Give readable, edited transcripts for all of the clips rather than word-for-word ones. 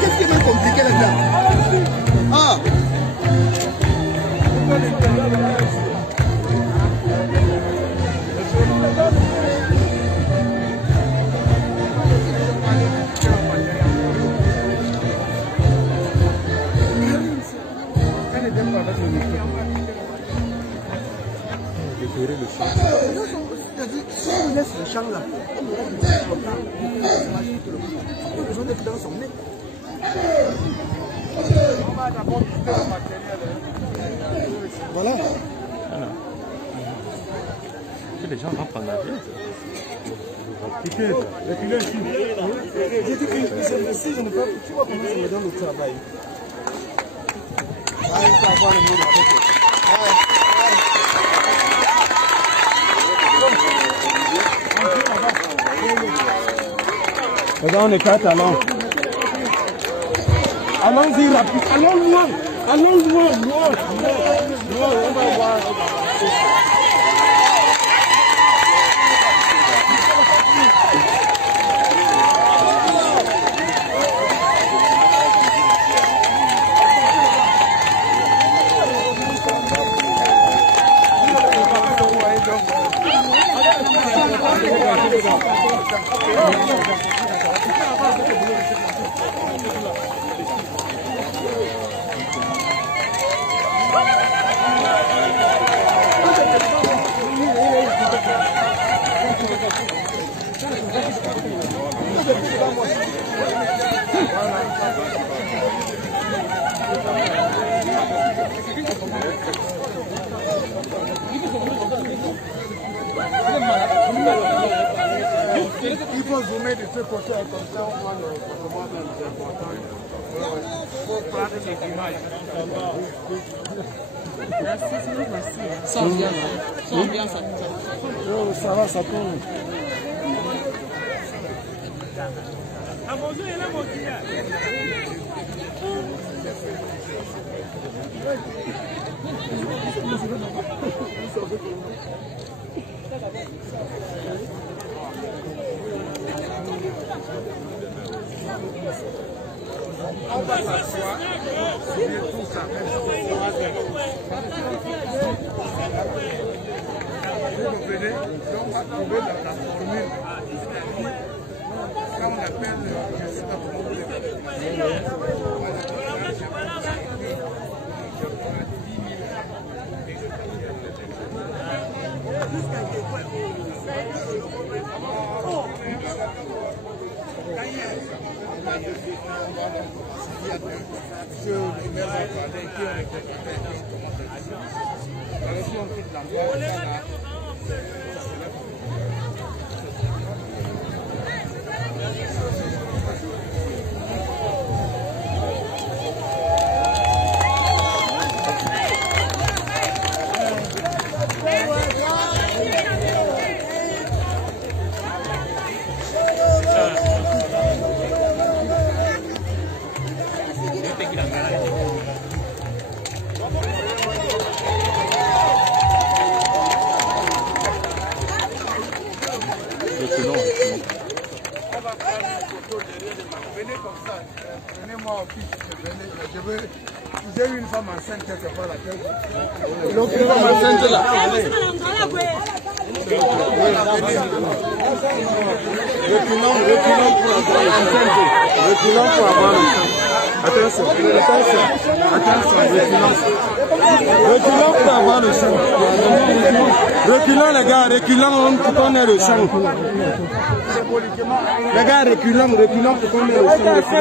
Qu'est-ce qui est même compliqué là-dedans? Ah! Si on laisse le champ là, on aura besoin d'être dans son nez. Voilà. Les gens vont prendre la vie. J'ai dit que si je ne peux pas, tu vois comment je me donne le travail. Ah, il faut avoir le mot de côté. Regarde, on est quatre, allons. Allons-y rapide, allons loin, loin, on va voir. faut zoomer de ce côté, comme ça on voit le comportement des importants. Il faut prendre des images. Ça vient, ça. Oh, ça va, ça tourne. On va s'asseoir, soulever tout ça. Vous venez, on va trouver dans la formule ça on appelle le site of J'ai eu une femme enceinte quelque part là. L'autre femme enceinte là. Reculons pour avoir le temps. Attention, reculons pour avoir le son. Reculons les gars, reculons pour qu'on ait le son. Les gars, reculons pour qu'on ait le son.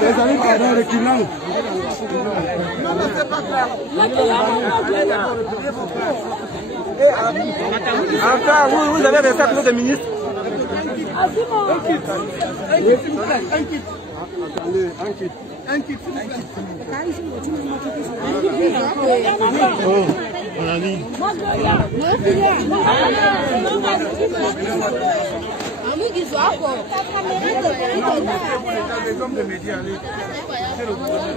Les amis, pardon, reculons. Encore, vous avez resté à côté des ministres. Attendez, un kit. Oh, on a dit. Les hommes de médias, allez. C'est le gouvernement.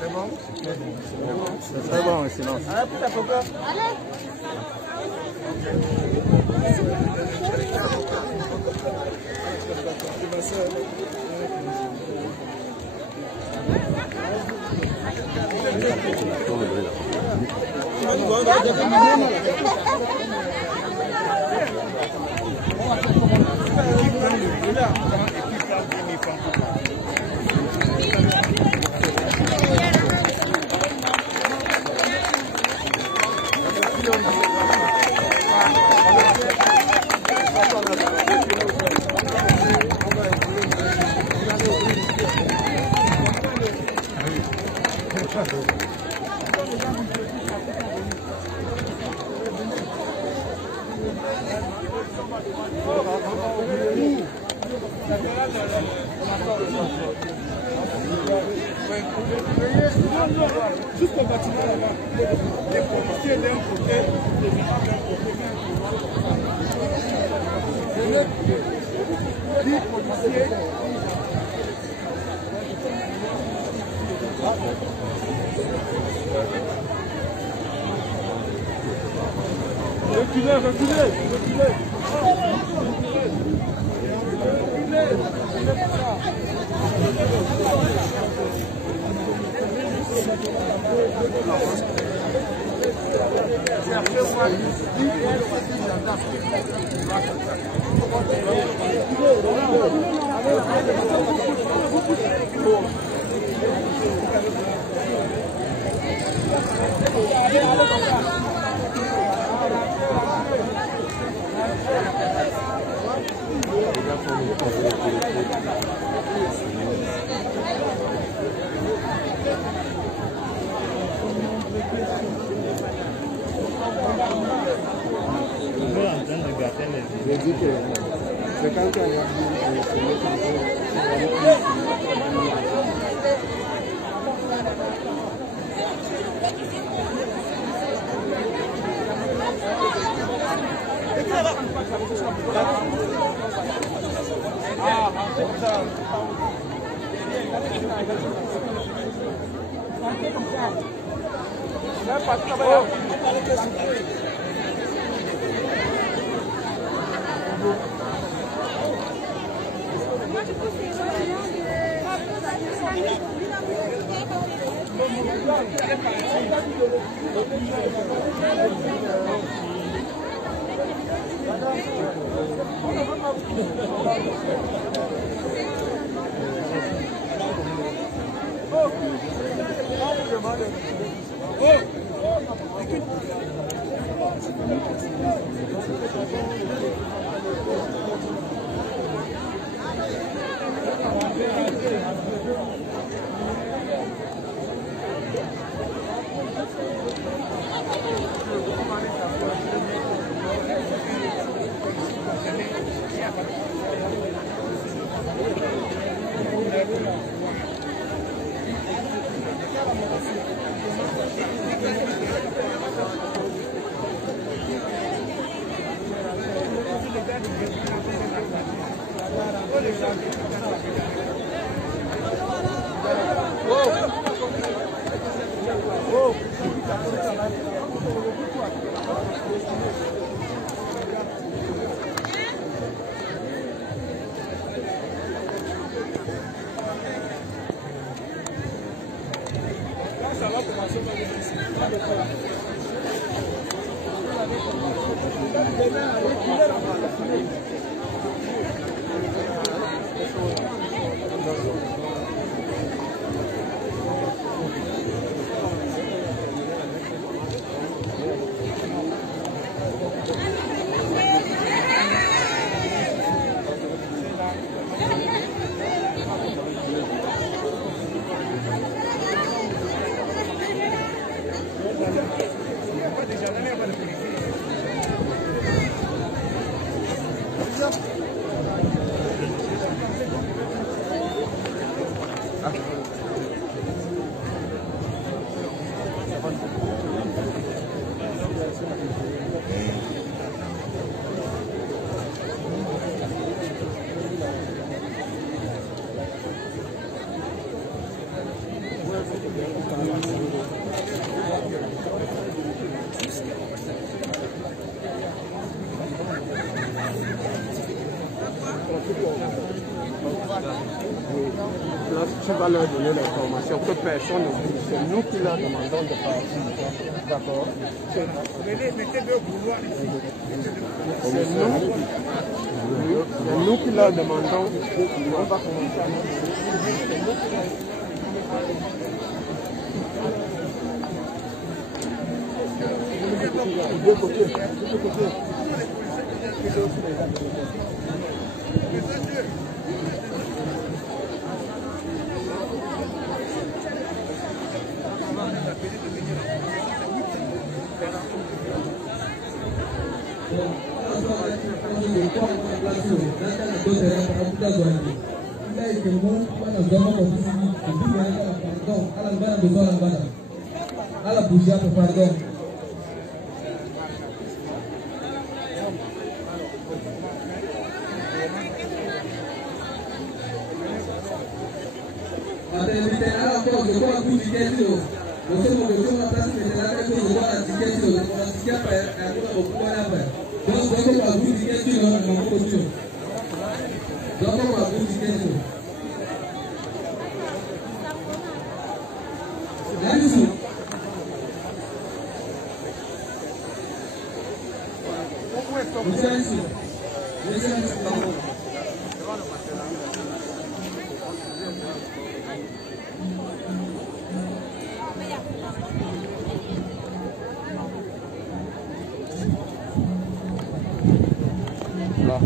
C'est bon? C'est bon, silence. Allez. Jusqu'au bâtiment là-bas, les policiers d'un côté, les militaires d'un côté. Les policiers. Reculez. J'ai dit que c'est quand il y a tu vas leur donner l'information que personne ne bouge. C'est nous qui leur demandons de partir. D'accord? Mettez deux couloirs ici. C'est nous qui leur demandons. On va commencer à deux côtés. Pardon. là.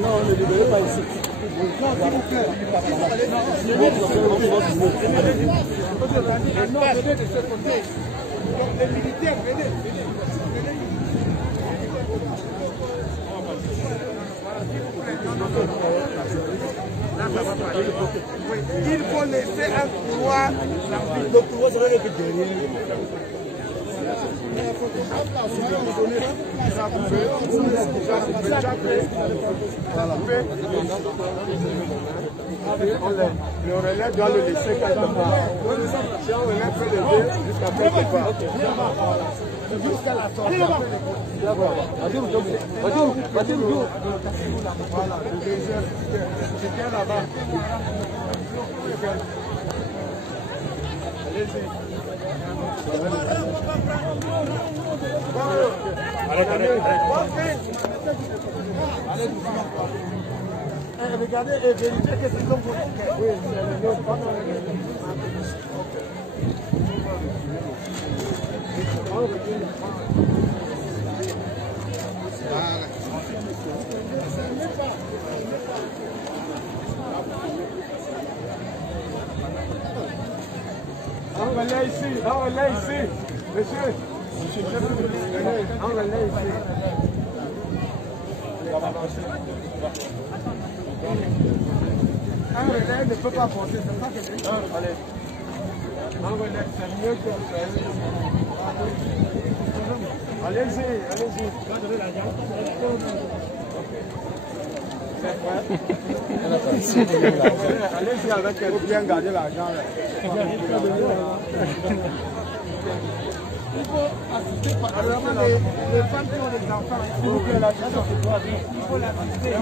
Non, ne libérez pas ici. Non, s'il vous plaît. Non, venez de ce côté. Les militaires, venez. Il faut laisser un couloir. Le couloir serait le plus derrière. Le relais doit le laisser quelque part. Si on relève le lever jusqu'à quelque part. Jusqu'à la sortie. D'accord. Voilà, le deuxième. C'était là-bas. Allez-y. Regardez et vérifiez que c'est comme vous. Oui, c'est le nôtre. On relais ici, monsieur. On relais ici. Un relais ne peut pas porter, c'est ça que je dis. Allez. On relais, c'est mieux que allez-y. Allez-y avec elle, bien garder l'argent. Il faut assister particulièrement les femmes qui ont des enfants. S'il vous plaît, il faut l'assister. Il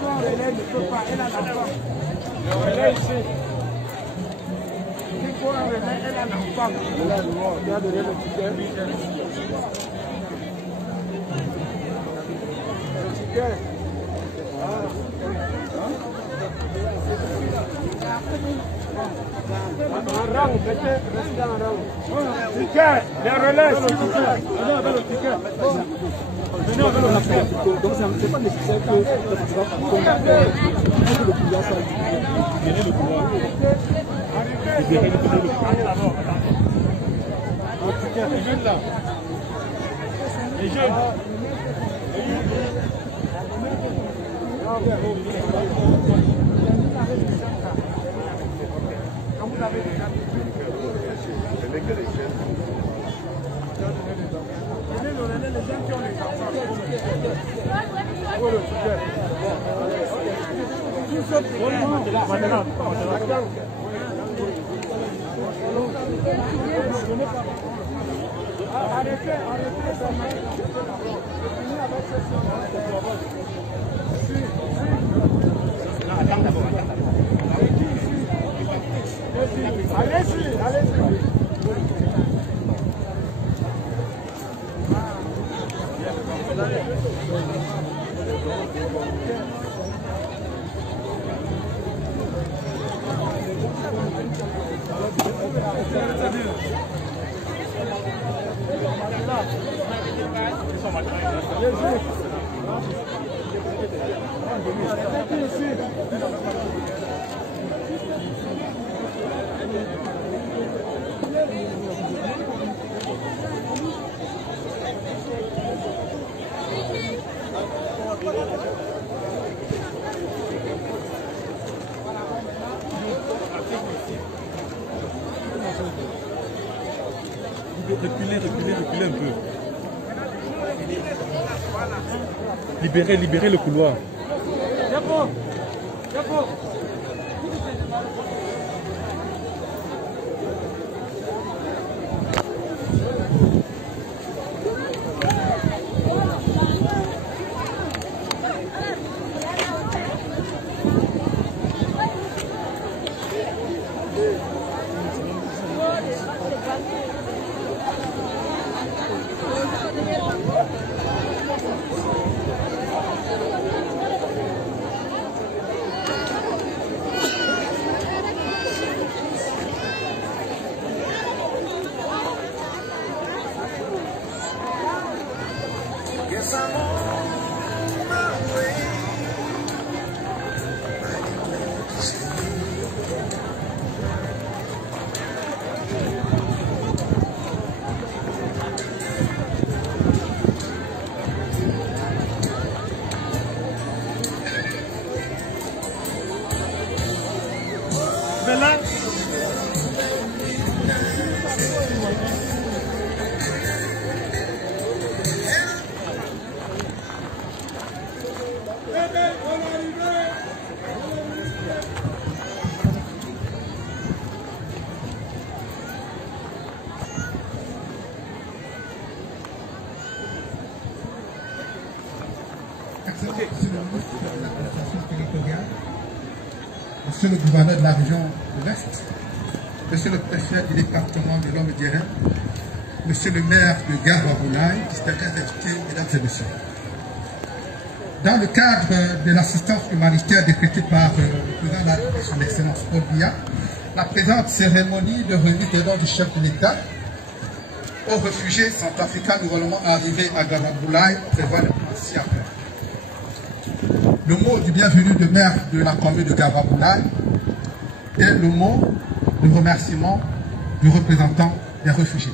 faut un relais, ne peut pas, elle a l'enfant. Le relais ici. Il faut un relais, elle a l'enfant. Il a donné le ticket. Le ticket. En rang, restez en rang. Ticket, les relais, s'il vous plaît. Venez avec le ticket. Donc c'est pas nécessaire que ça sera combattu. Il faut que le pouvoir soit libéré le pouvoir. Libérer le pouvoir. Le ticket, les jeunes là. Les jeunes. Quand vous avez déjà dit, les gens qui ont les enfants. Arrêtez. Allez-y. Reculez un peu. Libérez le couloir. Monsieur le gouverneur de la région de l'Est, Monsieur le préfet du département de l'Homme-Dierin, Monsieur le maire de Garwa-Boulaye, distingués invités, mesdames et messieurs. Dans le cadre de l'assistance humanitaire décrétée par le président de la République, son Excellence Paul Biya, la présente cérémonie de remise des dons du chef de l'État aux réfugiés centrafricains nouvellement arrivés à Garwa-Boulaye prévoit le plan ci-après. Le mot du bienvenu de maire de la commune de Garwa-Boulaye est le mot de remerciement du représentant des réfugiés.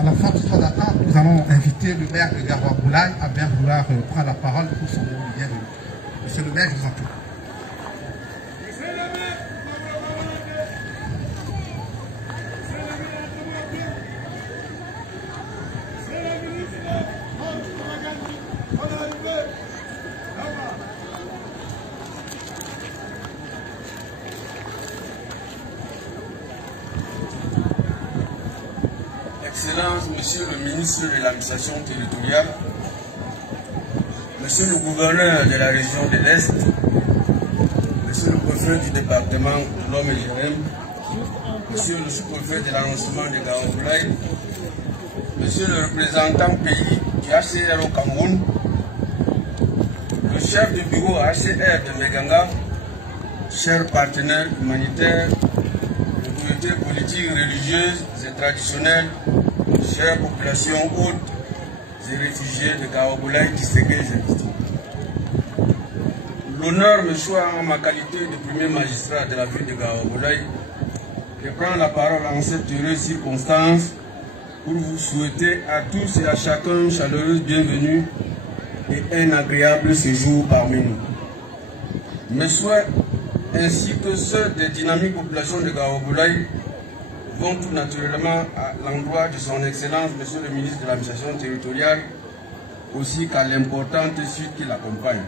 À la fin de cette attente, nous allons inviter le maire de Garwa-Boulaye à bien vouloir prendre la parole pour son mot de bienvenue. Monsieur le maire, je vous en prie. Excellences, Monsieur le ministre de l'administration territoriale, Monsieur le gouverneur de la région de l'Est, Monsieur le préfet du département de l'Homme-Dierin, Monsieur le sous-préfet de l'arrondissement de Garwa-Boulaye, Monsieur le représentant pays du HCR au Cameroun, le chef du bureau HCR de Meganga, chers partenaires humanitaires, autorités politiques, religieuses et traditionnelles, chères populations hautes et réfugiés de Garwa-Boulaye, distingués et invités. L'honneur me soit en ma qualité de premier magistrat de la ville de Garwa-Boulaye de prendre la parole en cette heureuse circonstance pour vous souhaiter à tous et à chacun une chaleureuse bienvenue et un agréable séjour parmi nous. Mes souhaits ainsi que ceux des dynamiques populations de Garwa-Boulaye vont tout naturellement à l'endroit de son Excellence, Monsieur le ministre de l'administration territoriale, aussi qu'à l'importante suite qui l'accompagne.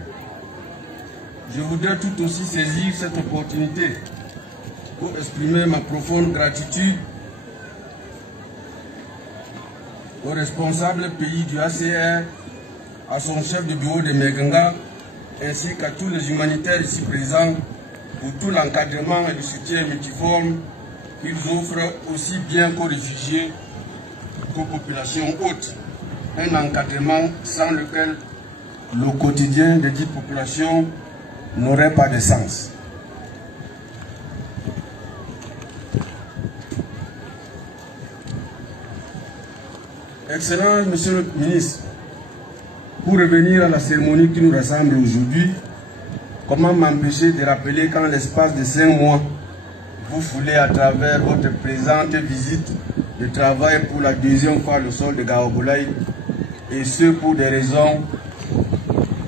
Je voudrais tout aussi saisir cette opportunité pour exprimer ma profonde gratitude au responsable pays du ACR, à son chef de bureau de Meganga, ainsi qu'à tous les humanitaires ici présents pour tout l'encadrement et le soutien multiforme qu'ils offrent aussi bien qu'aux réfugiés qu'aux populations hautes. Un encadrement sans lequel le quotidien de dites populations n'aurait pas de sens. Excellent Monsieur le ministre, pour revenir à la cérémonie qui nous rassemble aujourd'hui, comment m'empêcher de rappeler qu'en l'espace de 5 mois, vous foulez à travers votre présente visite de travail pour la deuxième fois le sol de Garwa-Boulaye, et ce pour des raisons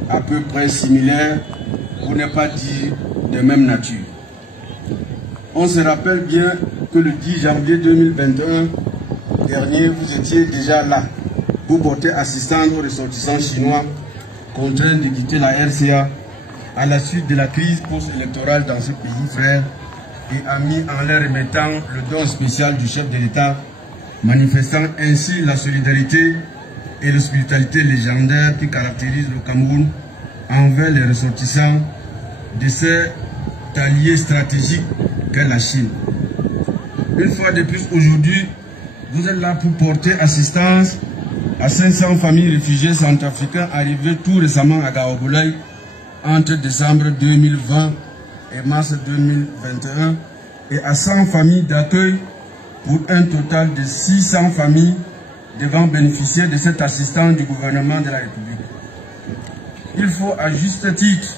à peu près similaires, pour ne pas dire de même nature. On se rappelle bien que le 10 janvier 2021 dernier, vous étiez déjà là pour porter assistance aux ressortissants chinois contraints de quitter la RCA à la suite de la crise post-électorale dans ce pays frère et amis, en leur remettant le don spécial du chef de l'État, manifestant ainsi la solidarité et l'hospitalité légendaire qui caractérisent le Cameroun envers les ressortissants de cet allié stratégique qu'est la Chine. Une fois de plus aujourd'hui, vous êtes là pour porter assistance à 500 familles réfugiées centrafricaines arrivées tout récemment à Garwa-Boulaye entre décembre 2020 et mars 2021 et à 100 familles d'accueil pour un total de 600 familles devant bénéficier de cette assistance du gouvernement de la République. Il faut à juste titre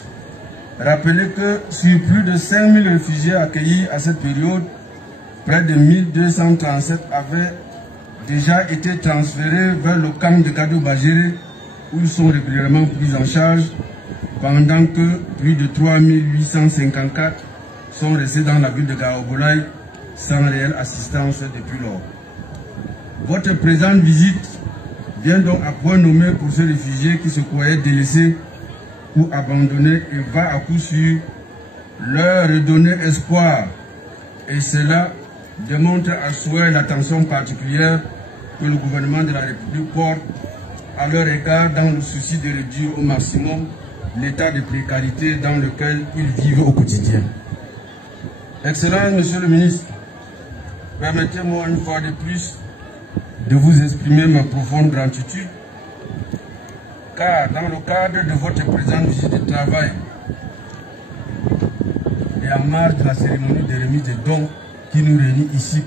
rappeler que sur plus de 5000 réfugiés accueillis à cette période, près de 1237 avaient déjà été transférés vers le camp de Gado-Bajere où ils sont régulièrement pris en charge, pendant que plus de 3854 sont restés dans la ville de Gaobolai sans réelle assistance depuis lors. Votre présente visite vient donc à point nommé pour ces réfugiés qui se croyaient délaissés ou abandonnés et va à coup sûr leur redonner espoir. Et cela démontre à souhait l'attention particulière que le gouvernement de la République porte à leur égard dans le souci de réduire au maximum l'état de précarité dans lequel ils vivent au quotidien. Excellence, Monsieur le ministre, permettez-moi une fois de plus de vous exprimer ma profonde gratitude, car dans le cadre de votre présente visite de travail et en marge de la cérémonie de remise des dons qui nous réunit ici,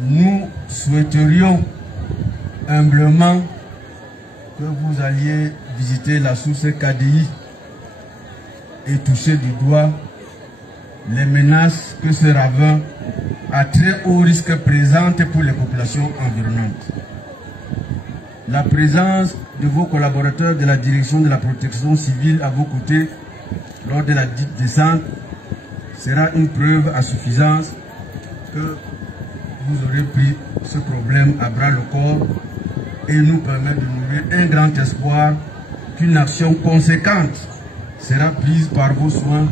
nous souhaiterions humblement que vous alliez visiter la source KDI et toucher du doigt les menaces que ce ravin à très haut risque présente pour les populations environnantes. La présence de vos collaborateurs de la direction de la protection civile à vos côtés lors de la dite descente sera une preuve à suffisance que vous aurez pris ce problème à bras le corps et nous permet de nourrir un grand espoir qu'une action conséquente sera prise par vos soins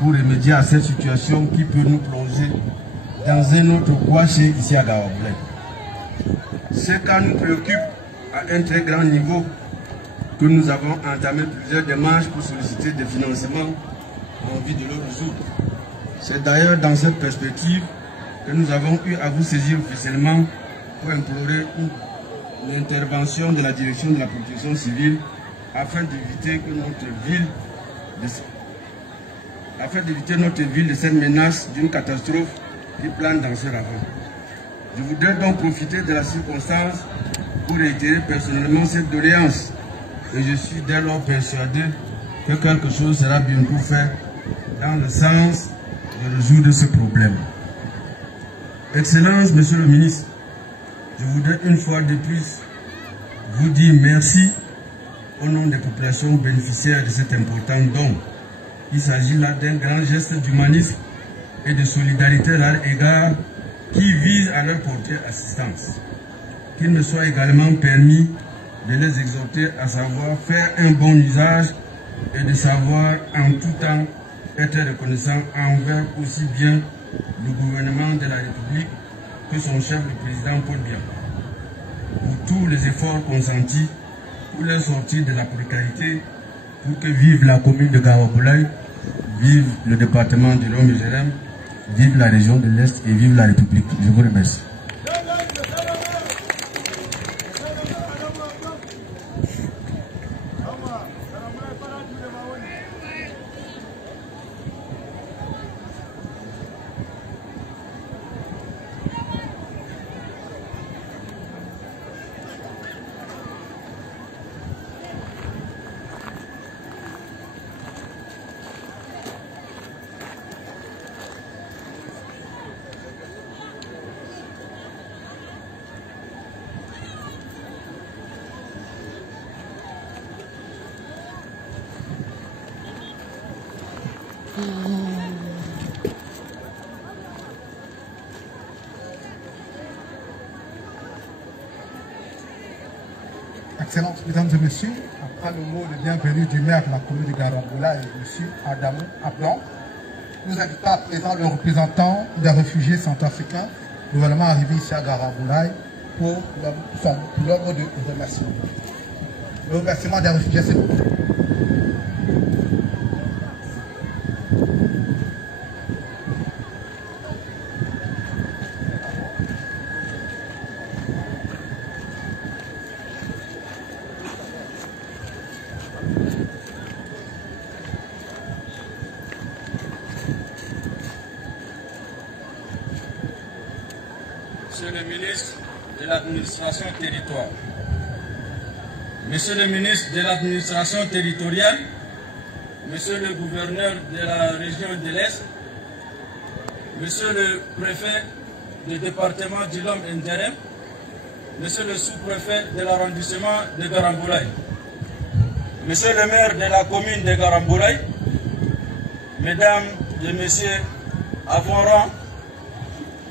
pour remédier à cette situation qui peut nous plonger dans un autre gouaché ici à Gaobolai. Ce cas nous préoccupe à un très grand niveau que nous avons entamé plusieurs démarches pour solliciter des financements en vue de le résoudre. C'est d'ailleurs dans cette perspective que nous avons eu à vous saisir officiellement pour implorer une intervention de la direction de la protection civile afin d'éviter notre ville de cette menace d'une catastrophe qui plane dans ce ravin. Je voudrais donc profiter de la circonstance pour réitérer personnellement cette doléance et je suis dès lors persuadé que quelque chose sera bientôt fait dans le sens de résoudre ce problème. Excellence, Monsieur le ministre, je voudrais une fois de plus vous dire merci au nom des populations bénéficiaires de cet important don. Il s'agit là d'un grand geste d'humanisme et de solidarité à leur égard qui vise à leur porter assistance. Qu'il me soit également permis de les exhorter à savoir faire un bon usage et de savoir en tout temps être reconnaissant envers aussi bien le gouvernement de la République que son chef, le président Paul Biya, pour tous les efforts consentis pour les sortir de la précarité, pour que vive la commune de Gaobolai, vive le département de Lom-et-Jérém, vive la région de l'Est et vive la République. Je vous remercie. Excellences, mesdames et messieurs, après le mot de bienvenue du maire de la commune de Gaobolai, M. Adamou Ablan, nous invitons à présent le représentant des réfugiés centrafricains, nouvellement arrivé ici à Gaobolai, pour l'ordre de remerciement. Le remerciement des réfugiés, c'est beaucoup. Monsieur le ministre de l'administration territoriale, Monsieur le ministre de l'administration territoriale, Monsieur le gouverneur de la région de l'Est, Monsieur le préfet du département du Lom-Nderem, Monsieur le sous-préfet de l'arrondissement de Garamboulaye, Monsieur le maire de la commune de Garamboulaye, Mesdames et Messieurs, avant rang,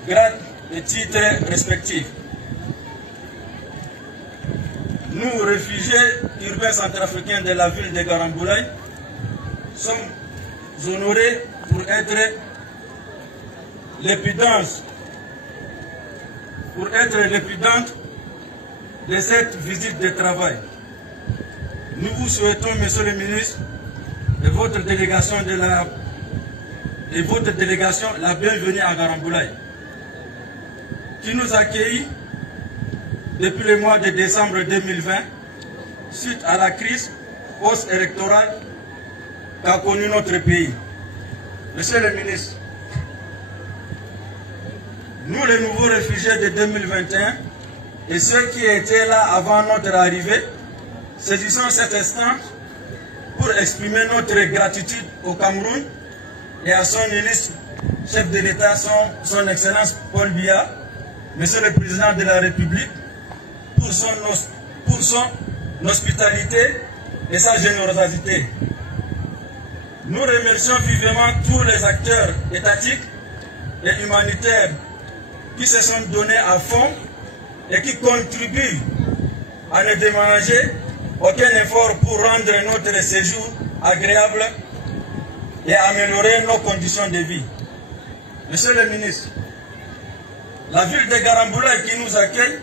grades et titres respectifs. Nous, réfugiés urbains centrafricains de la ville de Garamboulaye, sommes honorés pour être l'épidance de cette visite de travail. Nous vous souhaitons, Monsieur le ministre, et votre délégation la bienvenue à Garamboulaye, qui nous accueille depuis le mois de décembre 2020, suite à la crise post-électorale qu'a connue notre pays. Monsieur le ministre, nous les nouveaux réfugiés de 2021 et ceux qui étaient là avant notre arrivée, saisissons cet instant pour exprimer notre gratitude au Cameroun et à son ministre, chef de l'État, son Excellence Paul Biya, Monsieur le Président de la République, pour son hospitalité et sa générosité. Nous remercions vivement tous les acteurs étatiques et humanitaires qui se sont donnés à fond et qui contribuent à ne déménager aucun effort pour rendre notre séjour agréable et améliorer nos conditions de vie. Monsieur le ministre, la ville de Garamboulaye qui nous accueille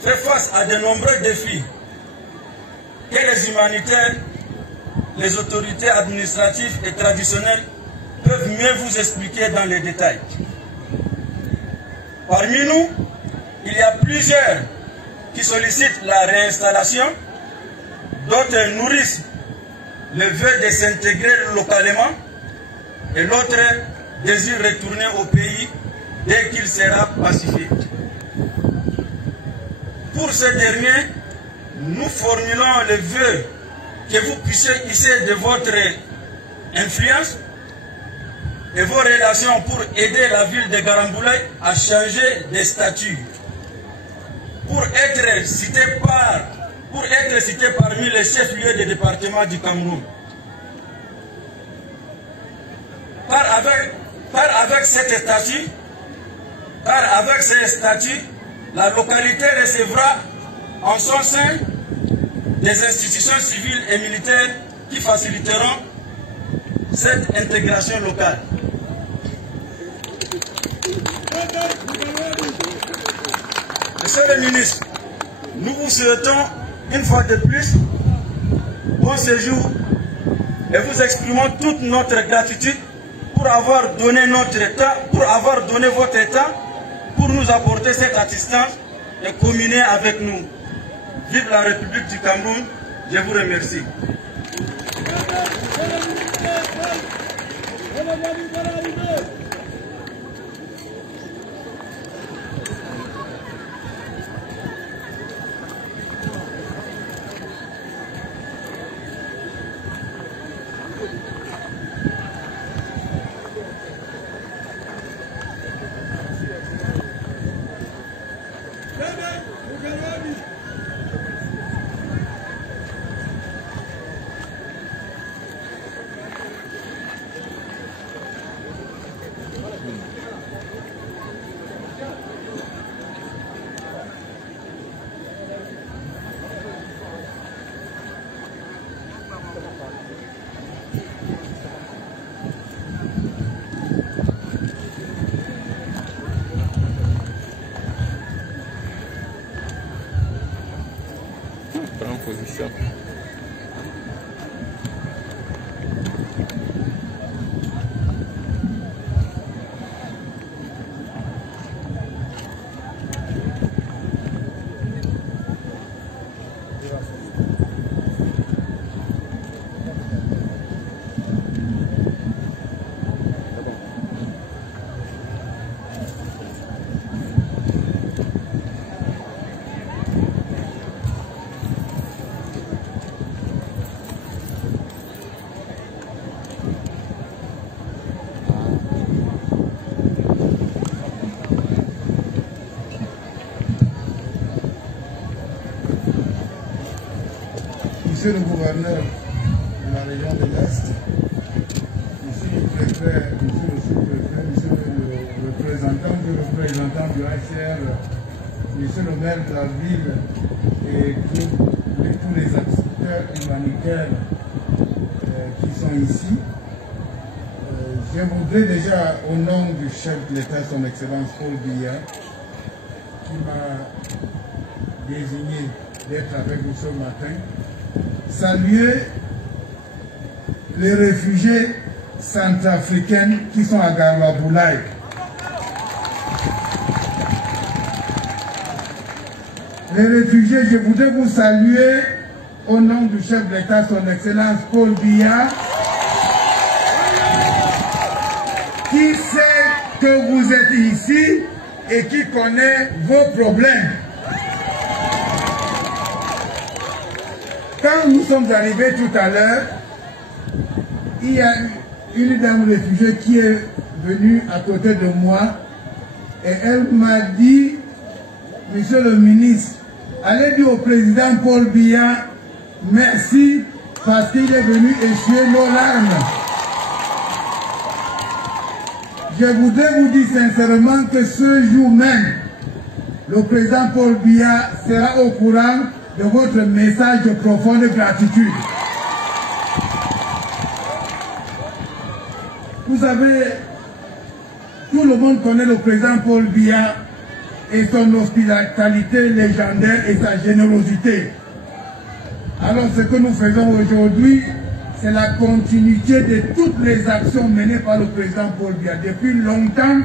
fait face à de nombreux défis que les humanitaires, les autorités administratives et traditionnelles peuvent mieux vous expliquer dans les détails. Parmi nous, il y a plusieurs qui sollicitent la réinstallation, d'autres nourrissent le vœu de s'intégrer localement et l'autre désire retourner au pays dès qu'il sera pacifique. Pour ce dernier, nous formulons le vœu que vous puissiez hisser de votre influence et vos relations pour aider la ville de Garamboulaye à changer de statut, pour être cité parmi les chefs-lieux des départements du Cameroun. Car avec ce statut, la localité recevra en son sein des institutions civiles et militaires qui faciliteront cette intégration locale. Monsieur le ministre, nous vous souhaitons une fois de plus bon séjour et vous exprimons toute notre gratitude pour avoir donné votre temps pour nous apporter cette assistance et communier avec nous. Vive la République du Cameroun, je vous remercie. Prends position. Monsieur le gouverneur de la région de l'Est, Monsieur le préfet, Monsieur le sous-préfet, Monsieur le représentant du HCR, Monsieur le maire de la ville et tous les acteurs humanitaires qui sont ici. Je voudrais déjà, au nom du chef de l'État, son Excellence Paul Biya, qui m'a désigné d'être avec vous ce matin, saluer les réfugiés centrafricains qui sont à Garwaboulaye. Les réfugiés, je voudrais vous saluer au nom du chef de l'État, son Excellence Paul Biya, qui sait que vous êtes ici et qui connaît vos problèmes. Quand nous sommes arrivés tout à l'heure, il y a une dame réfugiée qui est venue à côté de moi et elle m'a dit, Monsieur le ministre, allez dire au président Paul Biya merci parce qu'il est venu essuyer nos larmes. Je voudrais vous dire sincèrement que ce jour même, le président Paul Biya sera au courant de votre message de profonde gratitude. Vous savez, tout le monde connaît le président Paul Biya et son hospitalité légendaire et sa générosité. Alors ce que nous faisons aujourd'hui, c'est la continuité de toutes les actions menées par le président Paul Biya depuis longtemps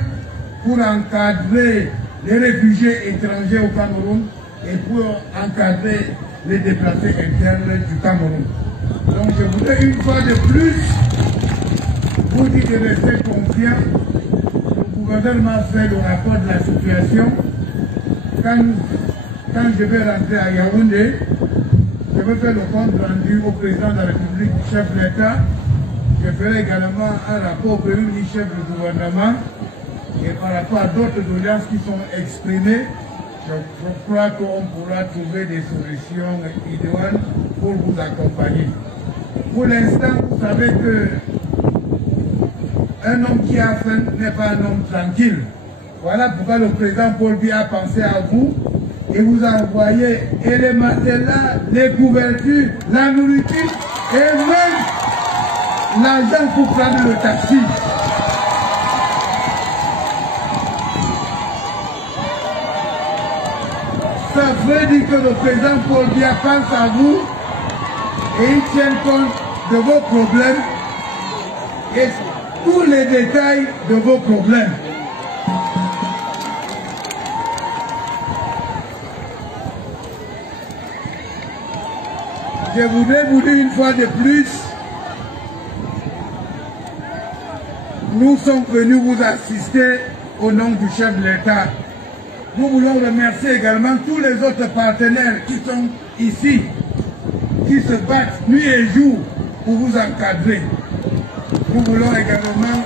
pour encadrer les réfugiés étrangers au Cameroun et pour encadrer les déplacés internes du Cameroun. Donc je voudrais une fois de plus vous dire de rester confiant. Le gouvernement fait le rapport de la situation. Quand je vais rentrer à Yaoundé, je vais faire le compte rendu au président de la République, chef de l'État. Je ferai également un rapport au premier ministre, chef du gouvernement. Et par rapport à d'autres doléances qui sont exprimées, je crois qu'on pourra trouver des solutions idéales pour vous accompagner. Pour l'instant, vous savez que un homme qui a faim n'est pas un homme tranquille. Voilà pourquoi le président Paul Biya a pensé à vous et vous a envoyé les matelas, les couvertures, la nourriture et même l'argent pour prendre le taxi. Ça veut dire que le président Paul Biya pense à vous et il tient compte de vos problèmes et tous les détails de vos problèmes. Je voudrais vous dire une fois de plus, nous sommes venus vous assister au nom du chef de l'État. Nous voulons remercier également tous les autres partenaires qui sont ici, qui se battent nuit et jour pour vous encadrer. Nous voulons également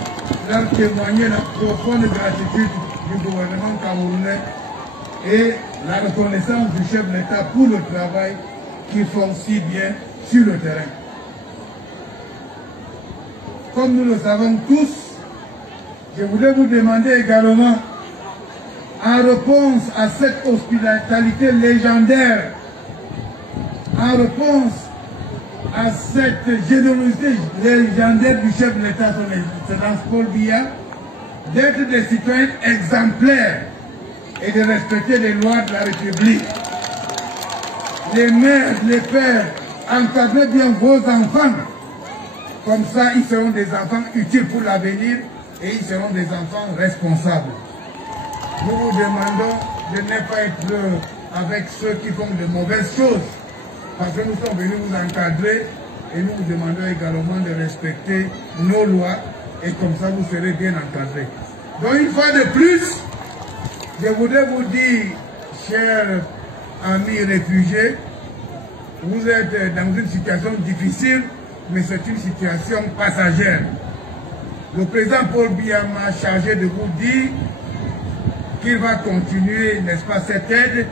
leur témoigner la profonde gratitude du gouvernement camerounais et la reconnaissance du chef de l'État pour le travail qu'ils font si bien sur le terrain. Comme nous le savons tous, je voudrais vous demander également, en réponse à cette hospitalité légendaire, en réponse à cette générosité légendaire du chef de l'État, son Excellence Paul Biya, d'être des citoyens exemplaires et de respecter les lois de la République. Les mères, les pères, encadrez bien vos enfants. Comme ça, ils seront des enfants utiles pour l'avenir et ils seront des enfants responsables. Nous vous demandons de ne pas être avec ceux qui font de mauvaises choses. Parce que nous sommes venus vous encadrer et nous vous demandons également de respecter nos lois et comme ça vous serez bien encadrés. Donc une fois de plus, je voudrais vous dire, chers amis réfugiés, vous êtes dans une situation difficile, mais c'est une situation passagère. Le président Paul Biya m'a chargé de vous dire qu'il va continuer, n'est-ce pas, cette aide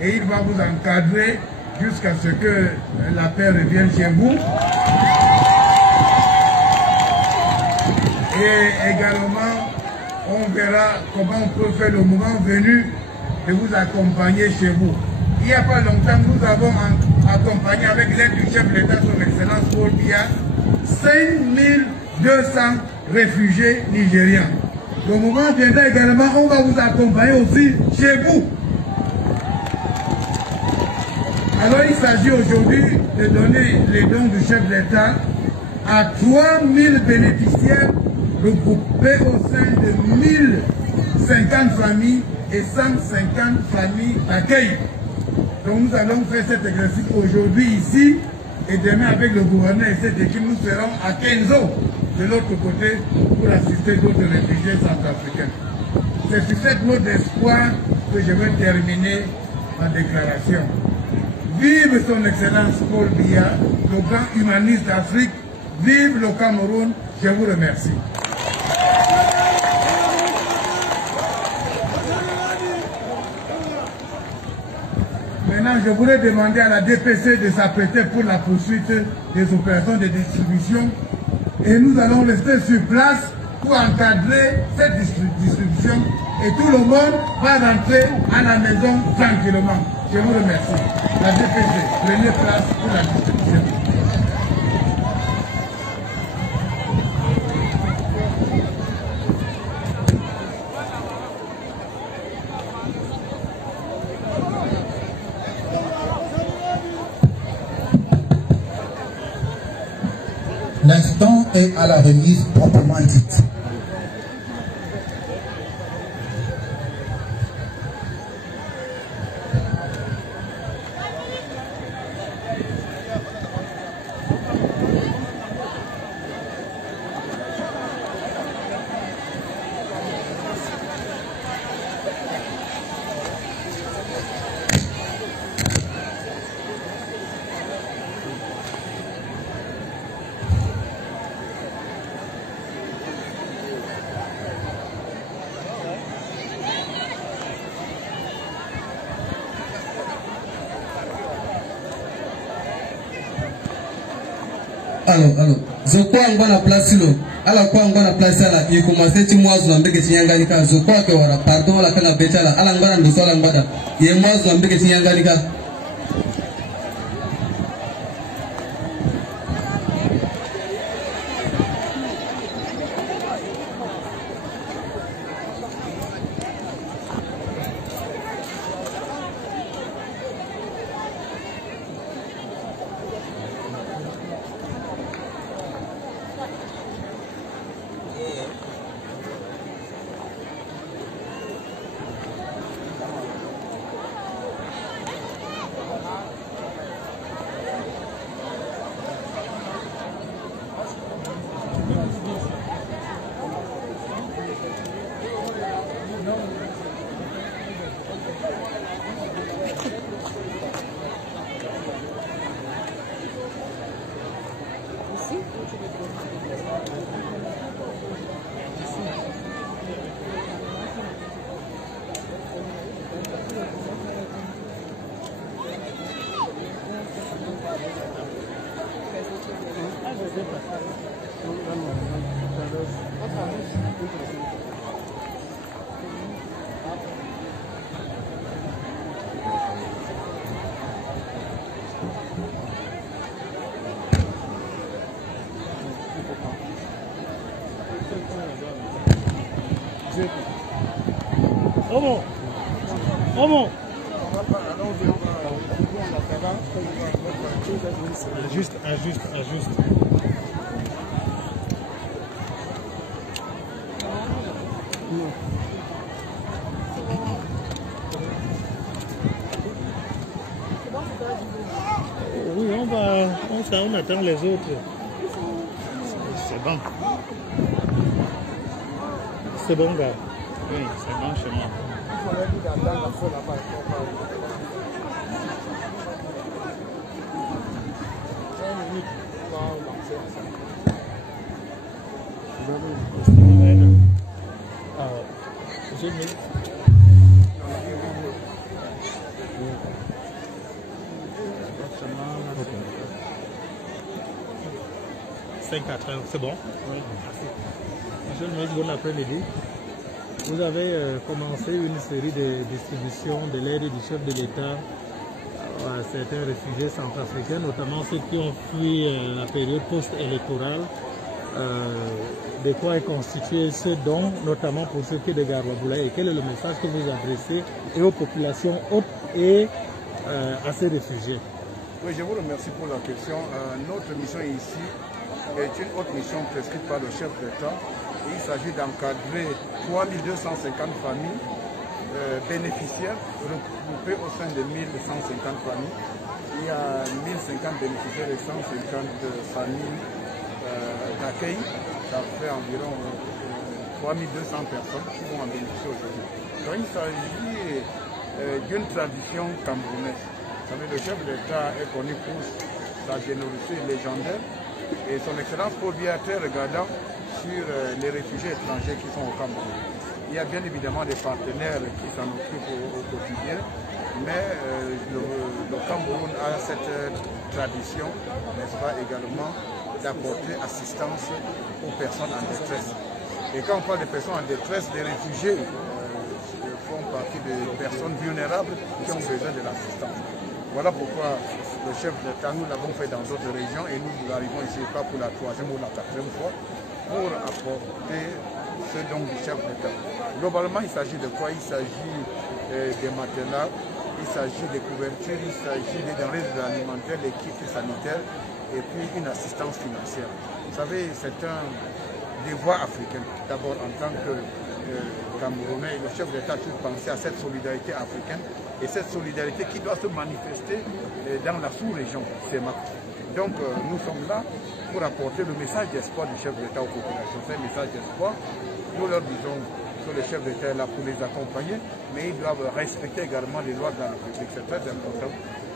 et il va vous encadrer jusqu'à ce que la paix revienne chez vous. Et également, on verra comment on peut faire le moment venu de vous accompagner chez vous. Il n'y a pas longtemps, nous avons accompagné avec l'aide du chef de l'État, son Excellence Paul Biya, 5200 réfugiés nigériens. Le moment viendra également, on va vous accompagner aussi chez vous. Alors il s'agit aujourd'hui de donner les dons du chef de l'État à 3000 bénéficiaires regroupés au sein de 1050 familles et 150 familles d'accueil. Donc nous allons faire cet exercice aujourd'hui ici et demain avec le gouverneur et cette équipe, nous serons à Kenzo de l'autre côté pour assister d'autres réfugiés centrafricains. C'est sur cette note d'espoir que je vais terminer ma déclaration. Vive son Excellence Paul Biya, le grand humaniste d'Afrique. Vive le Cameroun. Je vous remercie. Maintenant, je voudrais demander à la DPC de s'apprêter pour la poursuite des opérations de distribution. Et nous allons rester sur place pour encadrer cette distribution. Et tout le monde va rentrer à la maison tranquillement. Je vous remercie. La DPC, prenez place pour la distribution. L'instant est à la remise proprement dite. Alors, je crois qu'on va la place là. Alors quoi on va la place là? Il commence à dire moi je vais me tiengalika. Je crois que voilà, pardon la kana beta là. Alors on va nous sola ngada. Il moi je vais me tiengalika. Ajuste. Oui, on attend les autres. C'est bon. C'est bon, gars. Oui, c'est bon chez moi. J'ai mis. 5-4 ans. C'est bon? Oui. Merci. Monsieur le ministre, bon après-midi. Vous avez commencé une série de distributions de l'aide du chef de l'État à certains réfugiés centrafricains, notamment ceux qui ont fui la période post-électorale. De quoi est constitué ce don, notamment pour ceux qui sont de Garwaboulaye, et quel est le message que vous adressez et aux populations hautes et à ces réfugiés? Oui, je vous remercie pour la question. Notre mission ici est une autre mission prescrite par le chef d'État. Il s'agit d'encadrer 3250 familles bénéficiaires regroupées au sein de 1150 familles. Il y a 1050 bénéficiaires et 150 familles d'accueil. Ça fait environ 3200 personnes qui vont en bénéficier aujourd'hui. Donc il s'agit d'une tradition camerounaise. Vous savez, le chef de l'État est connu pour sa générosité légendaire et son excellence Paul Biya très regardant sur les réfugiés étrangers qui sont au Cameroun. Il y a bien évidemment des partenaires qui s'en occupent au quotidien, mais le Cameroun a cette tradition, n'est-ce pas, également, d'apporter assistance aux personnes en détresse. Et quand on parle des personnes en détresse, les réfugiés font partie des personnes vulnérables qui ont besoin de l'assistance. Voilà pourquoi le chef d'État, nous l'avons fait dans d'autres régions et nous arrivons ici pas pour la 3e ou la 4e fois pour apporter ce don du chef d'État. Globalement, il s'agit de quoi? Il s'agit des matelas, il s'agit des couvertures, il s'agit des denrées alimentaires, des kits sanitaires et puis une assistance financière. Vous savez, c'est un devoir africain. D'abord, en tant que Camerounais, le chef d'État a toujours pensé à cette solidarité africaine et cette solidarité qui doit se manifester dans la sous-région CEMAC. Donc, nous sommes là pour apporter le message d'espoir du chef d'État aux populations. C'est un message d'espoir. Nous leur disons que le chef d'État est là pour les accompagner, mais ils doivent respecter également les lois de la République. C'est très important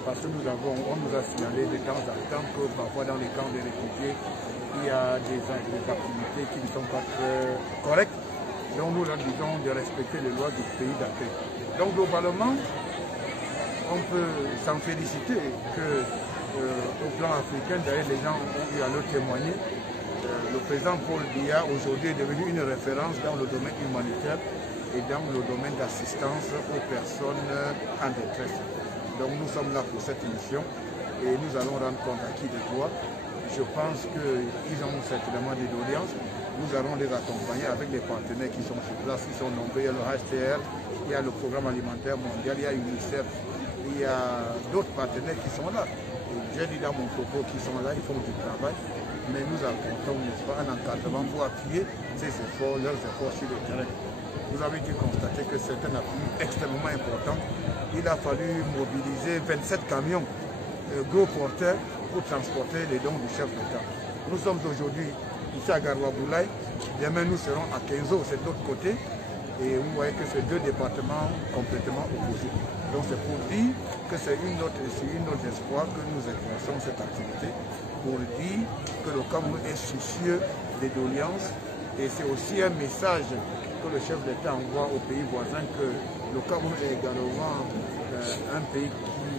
parce que on nous a signalé de temps en temps que parfois dans les camps des réfugiés, il y a des activités qui ne sont pas très correctes. Donc nous leur disons de respecter les lois du pays d'accueil. Donc globalement, on peut s'en féliciter que au plan africain, d'ailleurs les gens ont eu à le témoigner. Le président Paul Biya aujourd'hui est devenu une référence dans le domaine humanitaire et dans le domaine d'assistance aux personnes en détresse. Donc nous sommes là pour cette mission et nous allons rendre compte à qui de droit. Je pense qu'ils ont certainement des doléances. Nous allons les accompagner avec les partenaires qui sont sur place, qui sont nombreux. Il y a le HCR, il y a le Programme alimentaire mondial, il y a UNICEF, il y a d'autres partenaires qui sont là. J'ai dit dans mon propos qu'ils sont là, ils font du travail, mais nous apportons, n'est-ce pas, un encadrement pour appuyer ces efforts, leurs efforts sur le terrain. Vous avez dû constater que c'est un appui extrêmement important. Il a fallu mobiliser 27 camions gros porteurs pour transporter les dons du chef d'État. Nous sommes aujourd'hui ici à Garwaboulaye, demain nous serons à Kenzo, c'est de l'autre côté, et vous voyez que c'est deux départements complètement opposés. Donc c'est pour dire que c'est une note d'espoir que nous exerçons cette activité, pour dire que le Cameroun est soucieux des doléances, et c'est aussi un message que le chef d'État envoie aux pays voisins que le Cameroun est également un pays qui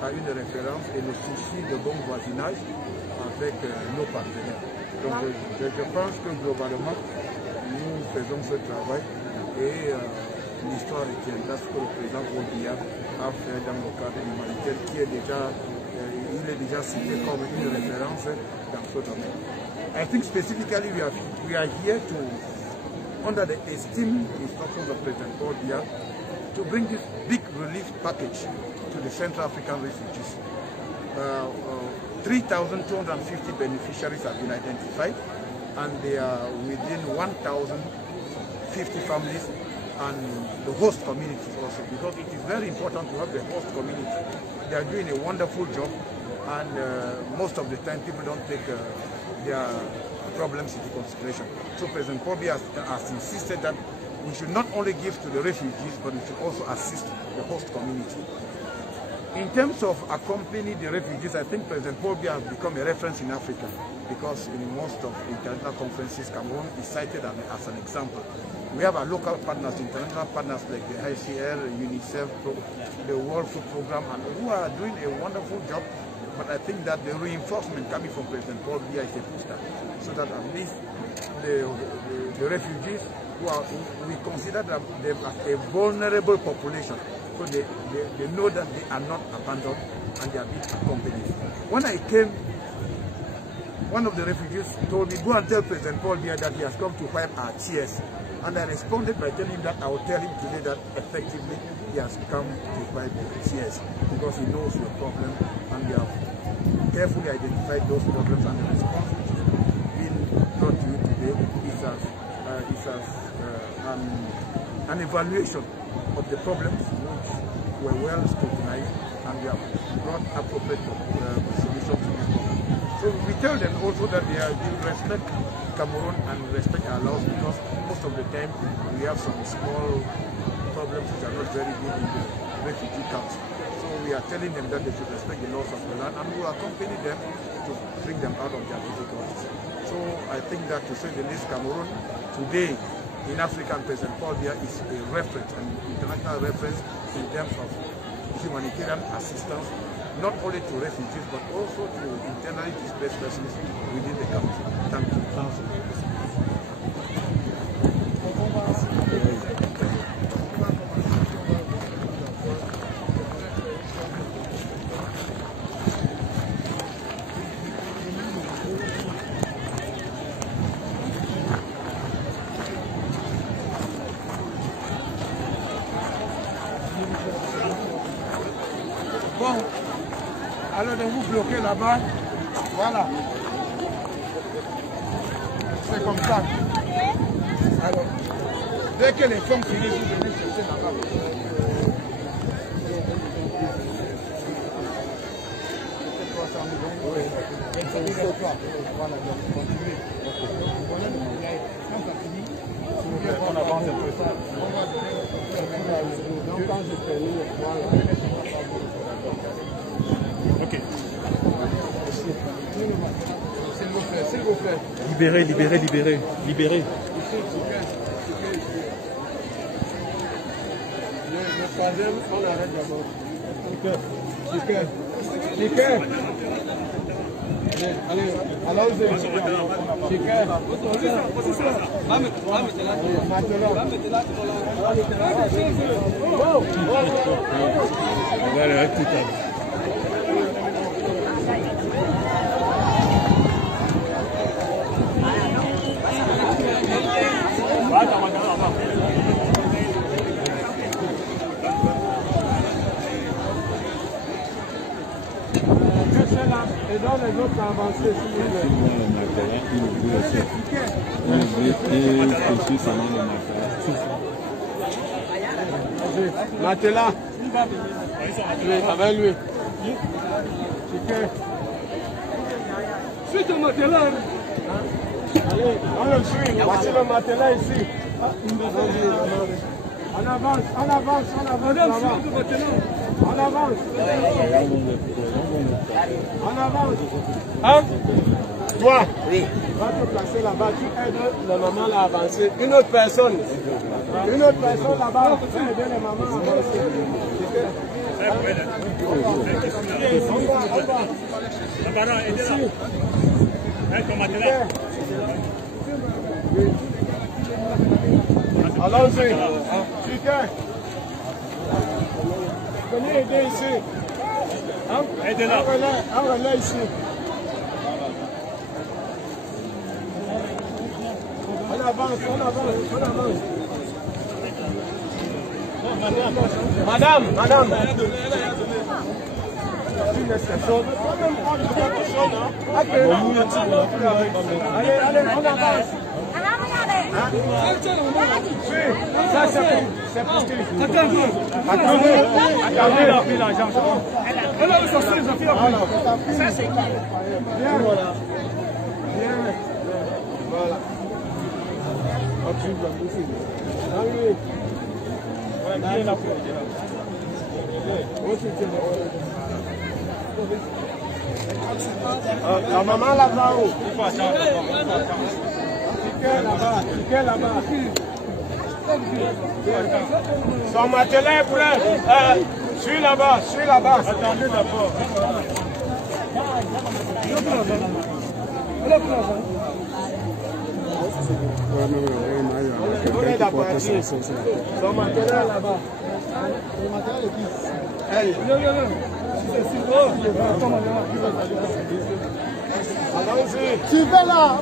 a une référence et le souci de bon voisinage avec nos partenaires. Donc je pense que globalement, nous faisons ce travail et l'histoire retiendra ce que le président Paul Biya a fait dans le cadre humanitaire qui est déjà, il est déjà cité comme une référence dans ce domaine. I think specifically we are here to, under the esteemed instructions of President Paul Biya, to bring this big relief package to the Central African refugees. 3,250 beneficiaries have been identified, and they are within 1,050 families and the host communities also, because it is very important to have the host community. They are doing a wonderful job, and most of the time people don't take their problems into consideration. So President Paul Biya has insisted that we should not only give to the refugees, but we should also assist the host community. In terms of accompanying the refugees, I think President Paul Biya has become a reference in Africa, because in most of international conferences, Cameroon is cited as an example. We have our local partners, international partners like the ICR, UNICEF, the World Food Programme, and who are doing a wonderful job But I think that the reinforcement coming from President Paul Biya is a booster, so that at least the refugees we consider them as a vulnerable population, so they know that they are not abandoned and they are being accompanied. When I came, one of the refugees told me, go and tell President Paul Biya that he has come to wipe our tears. And I responded by telling him that I will tell him today that effectively he has come to wipe the tears, because he knows your problem and we have carefully identified those problems, and the response which is being brought to you today is as an evaluation of the problems which were well scrutinized, and we have brought appropriate solutions to this problem. So we tell them also that they respect Cameroon and respect our laws, because most of the time we have some small problems which are not very good in the refugee camps. So we are telling them that they should respect the laws of the land, and we will accompany them to bring them out of their difficulties. So I think that, to say the least, Cameroon today in Africa, and President Paul Biya is a reference, an international reference in terms of humanitarian assistance, not only to refugees but also to internally displaced persons within the country. Thank you. Bon, alors de vous bloquer là-bas, voilà. C'est comme ça. Alors, dès que les fonds finissent, vous venez chercher là-bas. Oui, voilà, donc continuez. Quand ça finit, on avance un peu. Donc quand je finis, voilà. Ok. S'il vous plaît. Libérez, libérez, libérez, libérez. Le troisième, on arrête d'abord. Super. Super. Allez, allons-y. Super. Et dans les autres avancées, s'il vous plaît. Matelas. Avec lui. Suite au matelas. Allez, on le suit. Voici le matelas ici. On avance, on avance, on avance. On avance. On avance. Hein? Toi? Oui. Va te placer là-bas, tu aides les mamans à avancer. Une autre personne là-bas, tu aides les mamans à avancer. Allons-y. Chiquin. Venez aider ici. Hein? Aidez-la. Un relais ici. On avance, on avance, on avance. Madame. Allez, on avance. Ça, c'est pour qui? Attendez la fille, là, Jean. Ça, c'est qui? Bien, voilà. Bien. Voilà. La maman là-bas. Ticket là-bas. Son matelas est prêt. Suis là-bas. Attendez d'abord. Suivez-la.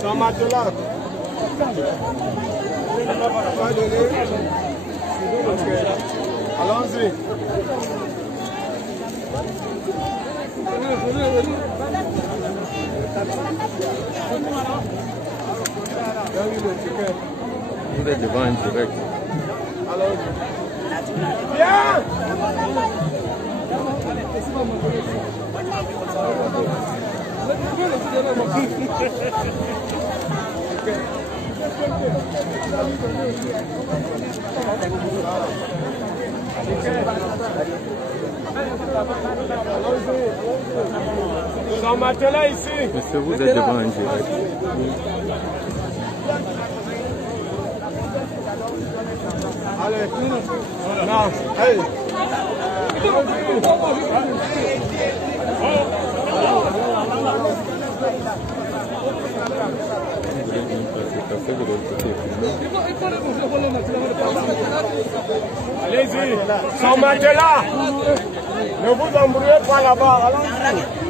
Son matelas. Allons-y. Vous êtes devant un direct. Viens! Son matelas ici. Monsieur, vous êtes devant un direct. Allez, non, allez. Allez-y, son matelas. Ne vous embrouillez pas là-bas. Allons-y.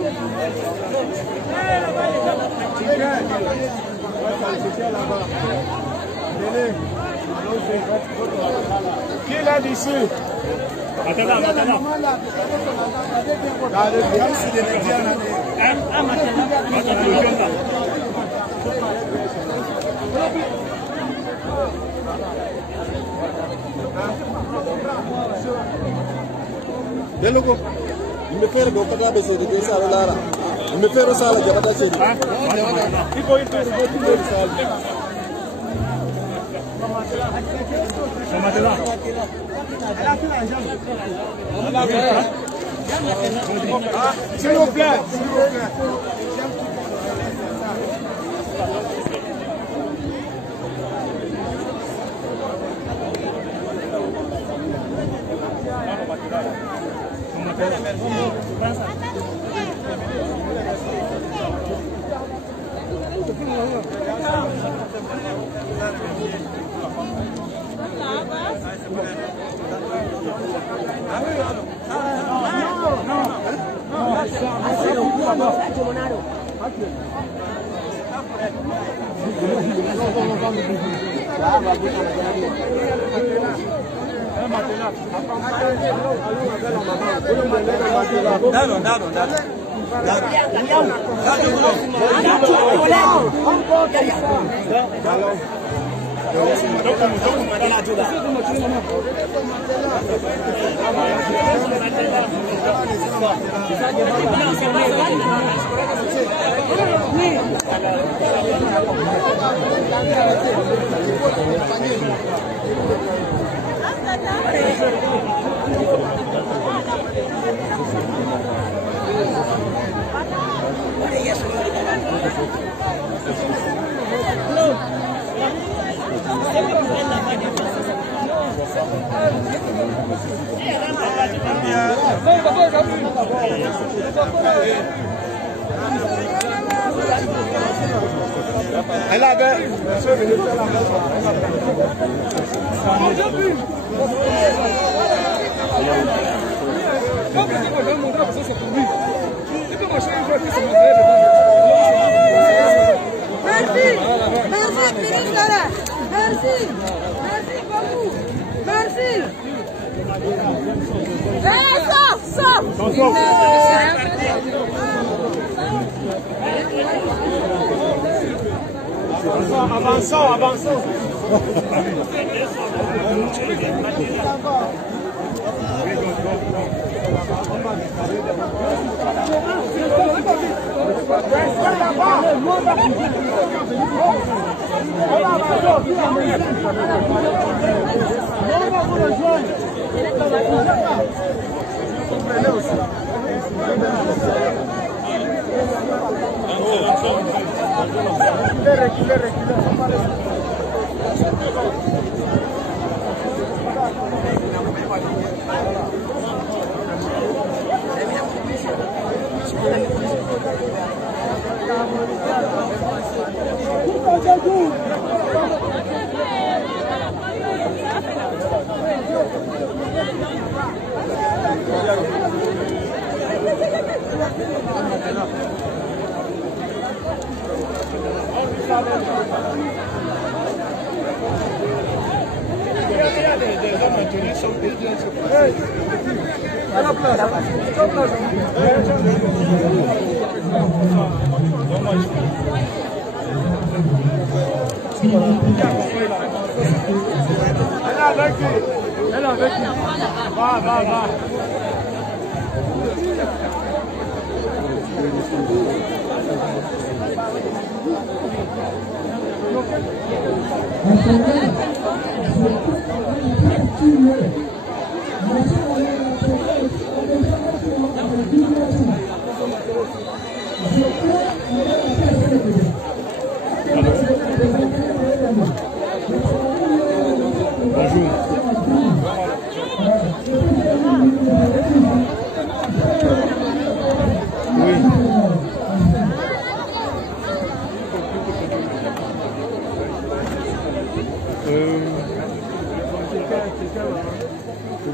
Qui l'a d'ici? Maintenant. Beloko, il me fait le bon cadavre de ce ça là. Il me fait ressortir la jabata chez lui. Il faut y faire le s'il vous plaît. Elle avait monsieur le ministre Avançons. Reculez.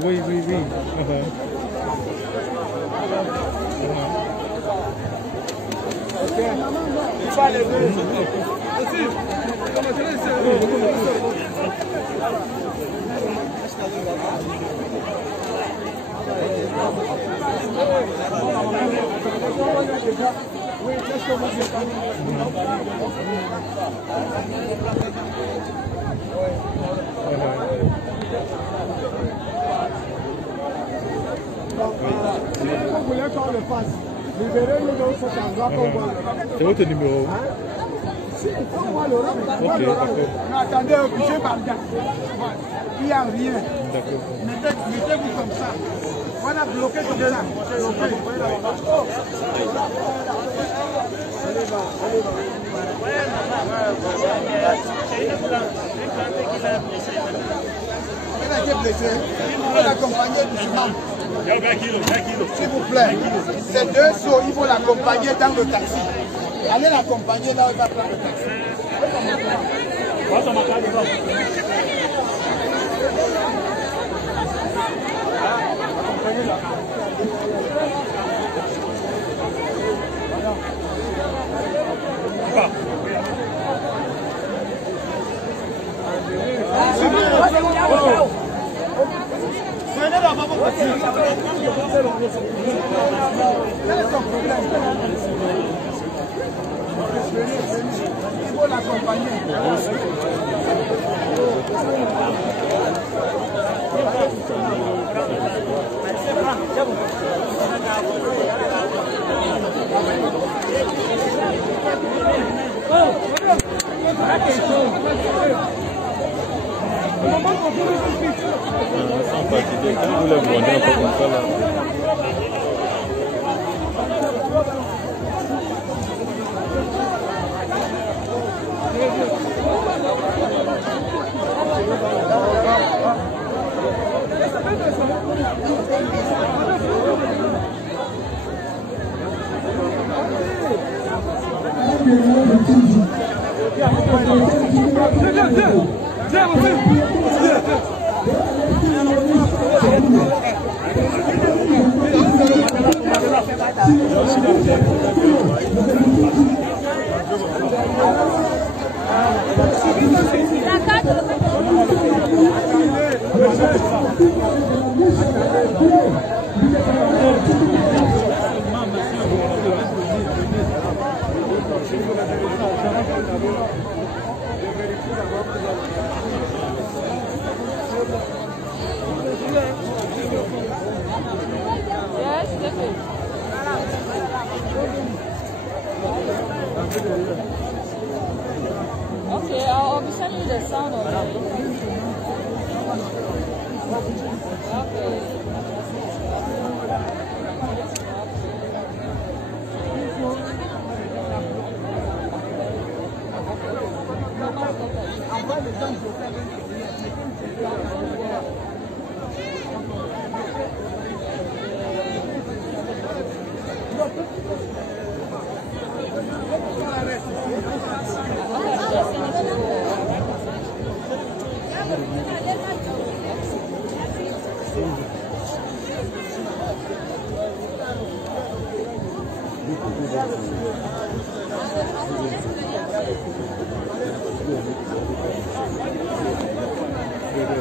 Oui, oui, oui. Il faut aller voir. Vous voulez qu'on le fasse? Libérez-nous dans cet endroit pour voir. C'est votre numéro? Si, on voit le rang. Ok, d'accord. Mais attendez, obligé Barda. Il n'y a rien. D'accord. Mettez-vous comme ça. Voilà, bloqué comme ça. Bloqué. Il a été blessé. Il faut l'accompagner doucement. S'il vous plaît. Ces deux sauts, il faut l'accompagner dans le taxi. Allez l'accompagner là où il va prendre le taxi. Quel est ton problème? Il faut l'accompagner. Sans fatiguer, quand vous les prenez encore une fois là. Okay, I'll be sending you the sound of it. Okay. Je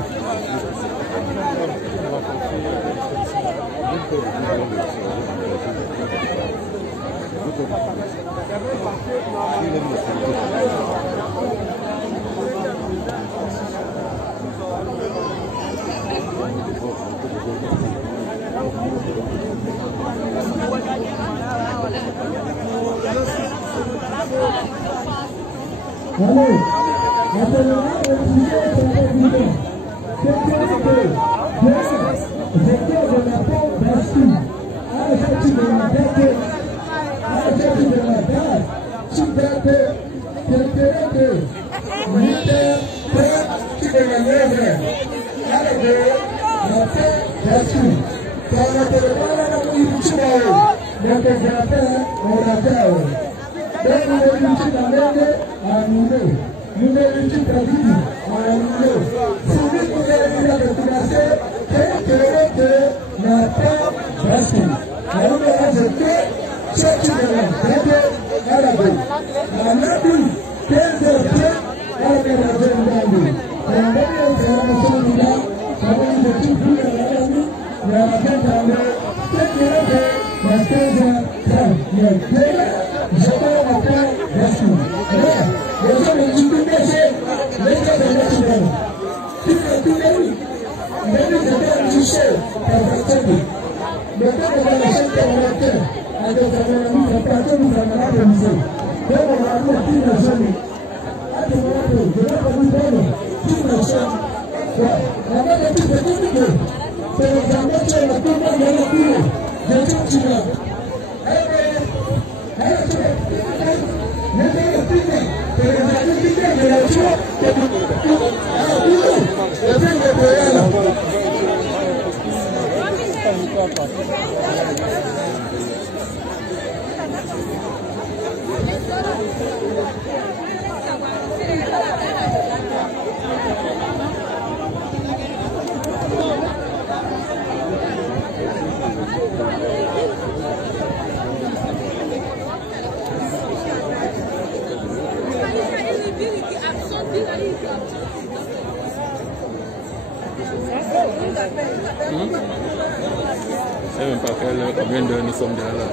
ne sais même pas combien d'heures nous sommes déjà là.